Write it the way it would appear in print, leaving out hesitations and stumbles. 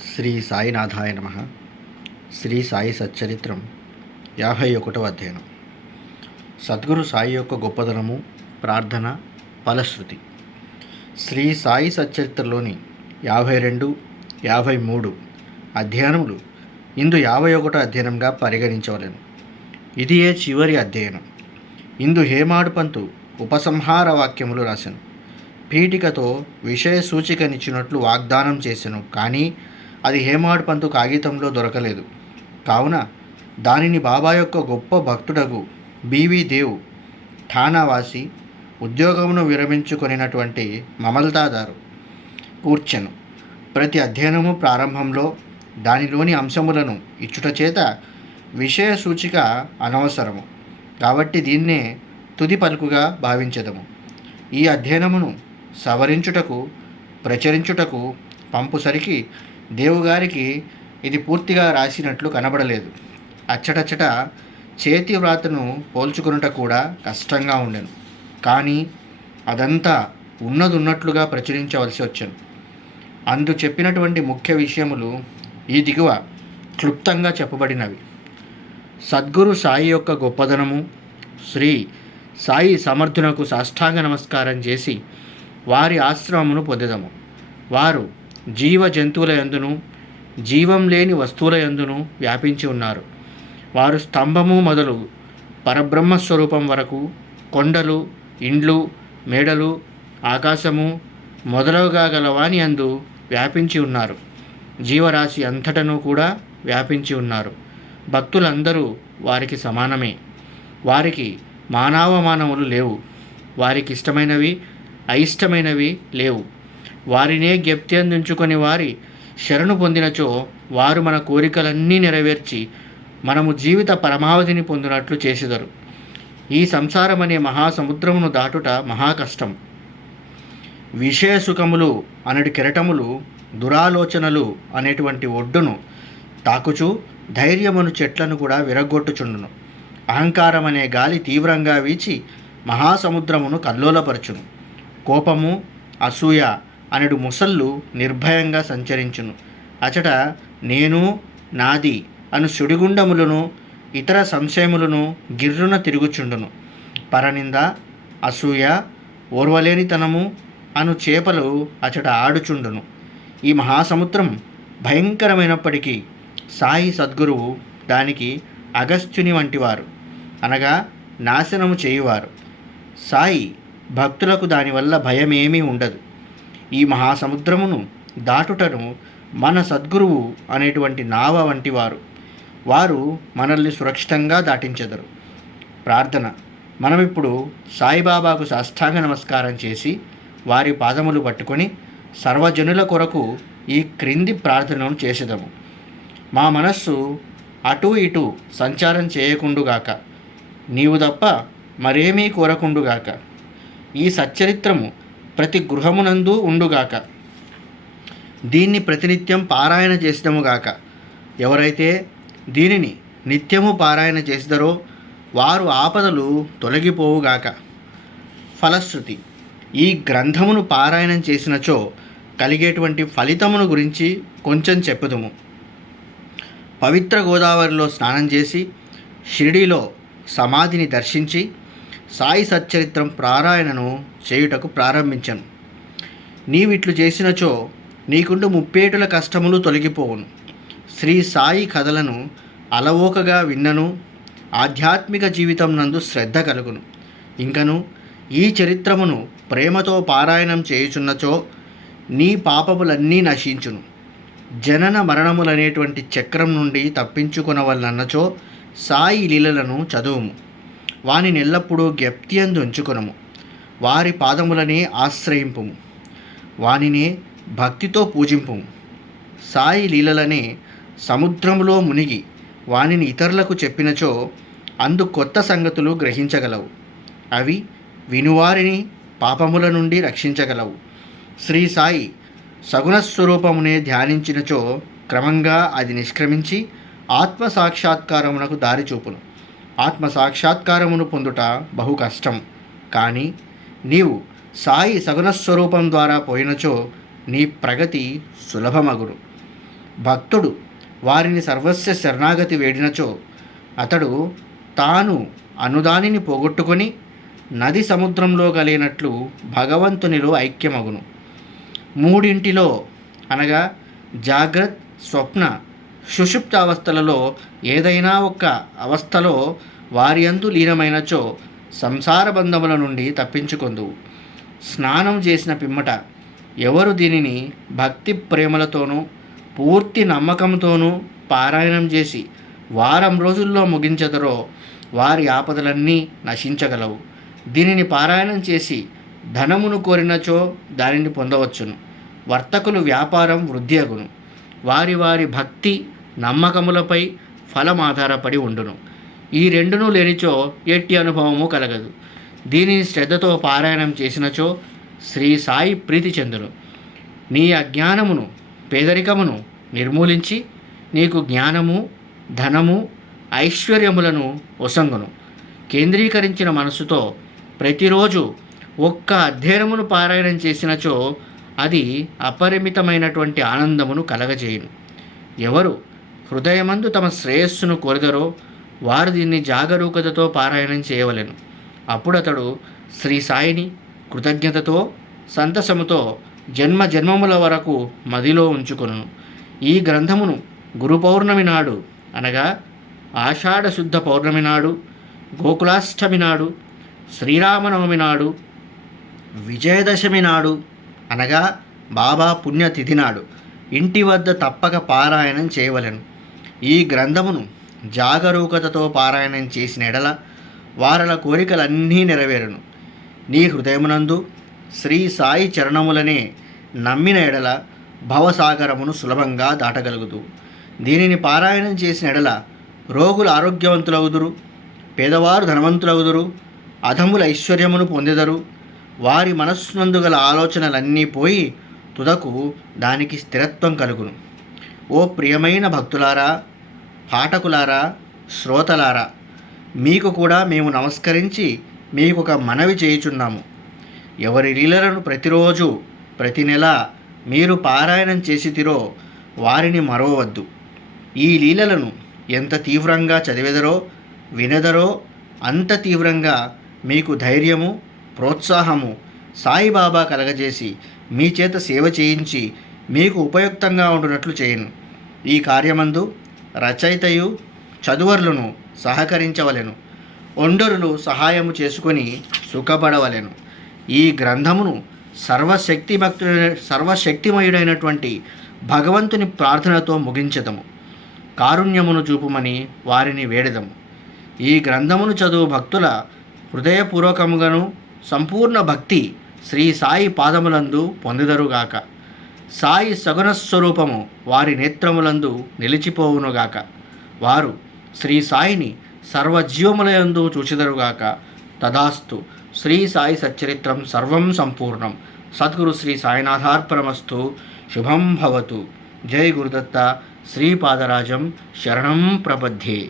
శ్రీ సాయినాథాయ నమః. శ్రీ సాయి సచ్చరిత్రం 51వ అధ్యయనం. సద్గురు సాయి యొక్క గొప్పదనము, ప్రార్థన, ఫలశ్రుతి. శ్రీ సాయి సచ్చరిత్రలోని 52, 53 అధ్యయనములు ఇందు 51వ అధ్యయనంగా పరిగణించవలెను. ఇదియే చివరి అధ్యయనం. ఇందు హేమాడు పంతు ఉపసంహార వాక్యములు రాసెను. పీఠికతో విషయ సూచికనిచ్చినట్లు వాగ్దానం చేసెను. కానీ అది హేమాడు పంతు కాగితంలో దొరకలేదు. కావున దానిని బాబా యొక్క గొప్ప భక్తుడగు బీవీ దేవ్ ఠానావాసి ఉద్యోగమును విరమించుకొనినటువంటి మమల్తాదారు కూర్చెను. ప్రతి అధ్యయనము ప్రారంభంలో దానిలోని అంశములను ఇచ్చుట చేత విషయ సూచిక అనవసరము. కాబట్టి దీన్నే తుది పలుకుగా భావించెదము. ఈ అధ్యయనమును సవరించుటకు, ప్రచురించుటకు పంపుసరికి దేవుగారికి ఇది పూర్తిగా రాసినట్లు కనబడలేదు. అచ్చటచ్చట చేతి వ్రాతను పోల్చుకునుట కూడా కష్టంగా ఉండెను. కానీ అదంతా ఉన్నట్లుగా ప్రచురించవలసి వచ్చెను. అందు చెప్పినటువంటి ముఖ్య విషయములు ఈ దిగువ క్లుప్తంగా చెప్పబడినవి. సద్గురు సాయి యొక్క గొప్పదనము, శ్రీ సాయి సమర్థునకు సాష్టాంగ నమస్కారం చేసి వారి ఆశ్రమమును పొందెదము. వారు జీవ జంతువుల యందును, జీవం లేని వస్తువుల యందును వ్యాపించి ఉన్నారు. వారు స్తంభము మొదలు పరబ్రహ్మస్వరూపం వరకు, కొండలు, ఇండ్లు, మేడలు, ఆకాశము మొదలవుగా గలవాని యందు వ్యాపించి ఉన్నారు. జీవరాశి అంతటను కూడా వ్యాపించి ఉన్నారు. భక్తులందరూ వారికి సమానమే. వారికి మానవమానములు లేవు. వారికి ఇష్టమైనవి, అయిష్టమైనవి లేవు. వారినే జ్ఞప్తించుకొని వారి శరణు పొందినచో వారు మన కోరికలన్నీ నెరవేర్చి మనము జీవిత పరమావధిని పొందినట్లు చేసెదరు. ఈ సంసారం అనే మహాసముద్రమును దాటుట మహాకష్టం. విషయ సుఖములు అనటి కెరటములు, దురాలోచనలు అనేటువంటి ఒడ్డును తాకుచు ధైర్యమును చెట్లను కూడా విరగొట్టుచుండును. అహంకారం అనే గాలి తీవ్రంగా వీచి మహాసముద్రమును కల్లోలపరచును. కోపము, అసూయ అనడు ముసళ్ళు నిర్భయంగా సంచరించును. అచట నేను, నాది అను సుడిగుండములను, ఇతర సంశయములను గిర్రున తిరుగుచుండును. పరనింద, అసూయ, ఓర్వలేనితనము అను చేపలు అచట ఆడుచుండును. ఈ మహాసముద్రం భయంకరమైనప్పటికీ సాయి సద్గురువు దానికి అగస్త్యుని వంటివారు, అనగా నాశనము చేయువారు. సాయి భక్తులకు దానివల్ల భయమేమీ ఉండదు. ఈ మహాసముద్రమును దాటుటను మన సద్గురువు అనేటువంటి నావ వంటివారు. వారు మనల్ని సురక్షితంగా దాటించెదరు. ప్రార్థన. మనమిప్పుడు సాయిబాబాకు సాష్టాంగ నమస్కారం చేసి వారి పాదములు పట్టుకొని సర్వజనుల కొరకు ఈ క్రింది ప్రార్థనను చేసేదము. మా మనస్సు అటు ఇటు సంచారం చేయకుండుగాక, నీవు తప్ప మరేమీ కోరకుండుగాక. ఈ సచ్చరిత్రము ప్రతి గృహమునందు ఉండుగాక. దీన్ని ప్రతినిత్యం పారాయణ చేసిదముగాక. ఎవరైతే దీనిని నిత్యము పారాయణ చేసిదరో వారు ఆపదలు తొలగిపోవుగాక. ఫలశ్రుతి. ఈ గ్రంథమును పారాయణం చేసినచో కలిగేటువంటి ఫలితమును గురించి కొంచెం చెప్పుదుము. పవిత్ర గోదావరిలో స్నానం చేసి షిరిడీలో సమాధిని దర్శించి సాయి సచ్చరిత్రం పారాయణను చేయుటకు ప్రారంభించను. నీవిట్లు చేసినచో నీకుండు ముప్పేటుల కష్టములు తొలగిపోవును. శ్రీ సాయి కథలను అలవోకగా విన్నను. ఆధ్యాత్మిక జీవితం నందు శ్రద్ధ కలుగును. ఇంకను ఈ చరిత్రమును ప్రేమతో పారాయణం చేయుచున్నచో నీ పాపములన్నీ నశించును. జనన మరణములనేటువంటి చక్రం నుండి తప్పించుకొనవలనన్నచో సాయి లీలలను చదువుము. వానిని ఎల్లప్పుడూ జ్ఞప్తియందు ఉంచుకొనము. వారి పాదములనే ఆశ్రయింపుము. వానినే భక్తితో పూజింపుము. సాయి లీలలనే సముద్రములో మునిగి వానిని ఇతరులకు చెప్పినచో అందు కొత్త సంగతులు గ్రహించగలవు. అవి వినువారిని పాపముల నుండి రక్షించగలవు. శ్రీ సాయి సగుణస్వరూపమునే ధ్యానించినచో క్రమంగా అది నిష్క్రమించి ఆత్మసాక్షాత్కారమునకు దారి చూపును. ఆత్మసాక్షాత్కారమును పొందుట బహు కష్టం. కానీ నీవు సాయి సగుణస్వరూపం ద్వారా పోయినచో నీ ప్రగతి సులభమగును. భక్తుడు వారిని సర్వస్వ శరణాగతి వేడినచో అతడు తాను అనుదానిని పోగొట్టుకొని నది సముద్రంలో కలిగినట్లు భగవంతునిలో ఐక్యమగును. మూడింటిలో అనగా జాగ్రత్త, స్వప్న, సుషుప్త అవస్థలలో ఏదైనా ఒక్క అవస్థలో వారి యందు లీనమైనచో సంసార బంధముల నుండి తప్పించుకొందువు. స్నానం చేసిన పిమ్మట ఎవరు దీనిని భక్తి ప్రేమలతోనూ పూర్తి నమ్మకంతోనూ పారాయణం చేసి వారం రోజుల్లో ముగించెదరో వారి ఆపదలన్నీ నశించగలవు. దీనిని పారాయణం చేసి ధనమును కోరినచో దానిని పొందవచ్చును. వర్తకులు వ్యాపారం వృద్ధి అగును. వారి వారి భక్తి నమ్మకములపై ఫలం ఆధారపడి ఉండును. ఈ రెండును లేనిచో ఎట్టి అనుభవము కలగదు. దీనిని శ్రద్ధతో పారాయణం చేసినచో శ్రీ సాయి ప్రీతి చెందును. నీ అజ్ఞానమును, పేదరికమును నిర్మూలించి నీకు జ్ఞానము, ధనము, ఐశ్వర్యములను ఒసంగును. కేంద్రీకరించిన మనసుతో ప్రతిరోజు ఒక్క అధ్యయనమును పారాయణం చేసినచో అది అపరిమితమైనటువంటి ఆనందమును కలగజేయును. ఎవరు హృదయమందు తమ శ్రేయస్సును కోరిదరో వారు దీన్ని జాగరూకతతో పారాయణం చేయవలెను. అప్పుడు అతడు శ్రీ సాయిని కృతజ్ఞతతో సంతసముతో జన్మ జన్మముల వరకు మదిలో ఉంచుకొనును. ఈ గ్రంథమును గురు పౌర్ణమి నాడు అనగా ఆషాఢ శుద్ధ పౌర్ణమి నాడు, గోకులాష్టమి నాడు, శ్రీరామనవమి నాడు, విజయదశమి నాడు అనగా బాబా పుణ్యతిథి నాడు ఇంటి వద్ద తప్పక పారాయణం చేయవలెను. ఈ గ్రంథమును జాగరూకతతో పారాయణం చేసిన ఎడల వారల కోరికలన్నీ నెరవేరును. నీ హృదయమునందు శ్రీ సాయి చరణములనే నమ్మిన ఎడల భవసాగరమును సులభంగా దాటగలుగుదు. దీనిని పారాయణం చేసిన ఎడల రోగులు ఆరోగ్యవంతులవుదురు, పేదవారు ధనవంతులవుదురు, అధముల ఐశ్వర్యమును పొందెదరు. వారి మనస్సునందు గల ఆలోచనలన్నీ పోయి తుదకు దానికి స్థిరత్వం కలుగును. ఓ ప్రియమైన భక్తులారా, పాఠకులారా, శ్రోతలారా, మీకు కూడా మేము నమస్కరించి మీకు ఒక మనవి చేయుచున్నాము. ఎవరి లీలలను ప్రతిరోజు ప్రతి నెల మీరు పారాయణం చేసితిరో వారిని మరవవద్దు. ఈ లీలలను ఎంత తీవ్రంగా చదివెదరో వినెదరో అంత తీవ్రంగా మీకు ధైర్యము, ప్రోత్సాహము సాయిబాబా కలగజేసి మీ చేత సేవ చేయించి మీకు ఉపయుక్తంగా ఉండునట్లు చేయను. ఈ కార్యమందు రచయితయు చదువర్లను సహకరించవలెను. ఒండరులు సహాయము చేసుకొని సుఖపడవలెను. ఈ గ్రంథమును సర్వశక్తిమయుడైనటువంటి భగవంతుని ప్రార్థనతో ముగించదము. కారుణ్యమును చూపుమని వారిని వేడెదము. ఈ గ్రంథమును చదువు భక్తుల హృదయపూర్వకముగాను సంపూర్ణ భక్తి శ్రీ సాయి పాదములందు పొందెదరుగాక. సాయి సగుణస్వరూపము వారి నేత్రములందు నిలిచిపోవునుగాక. వారు శ్రీ సాయిని సర్వజీవములయందు చూచెదరుగాక. తదాస్తు. శ్రీ సాయి సచ్చరిత్రం సర్వం సంపూర్ణం. సద్గురు శ్రీ సాయినాథార్పణమస్తు. శుభం భవతు. జై గురుదత్త. శ్రీపాదరాజం శరణం ప్రపద్యే.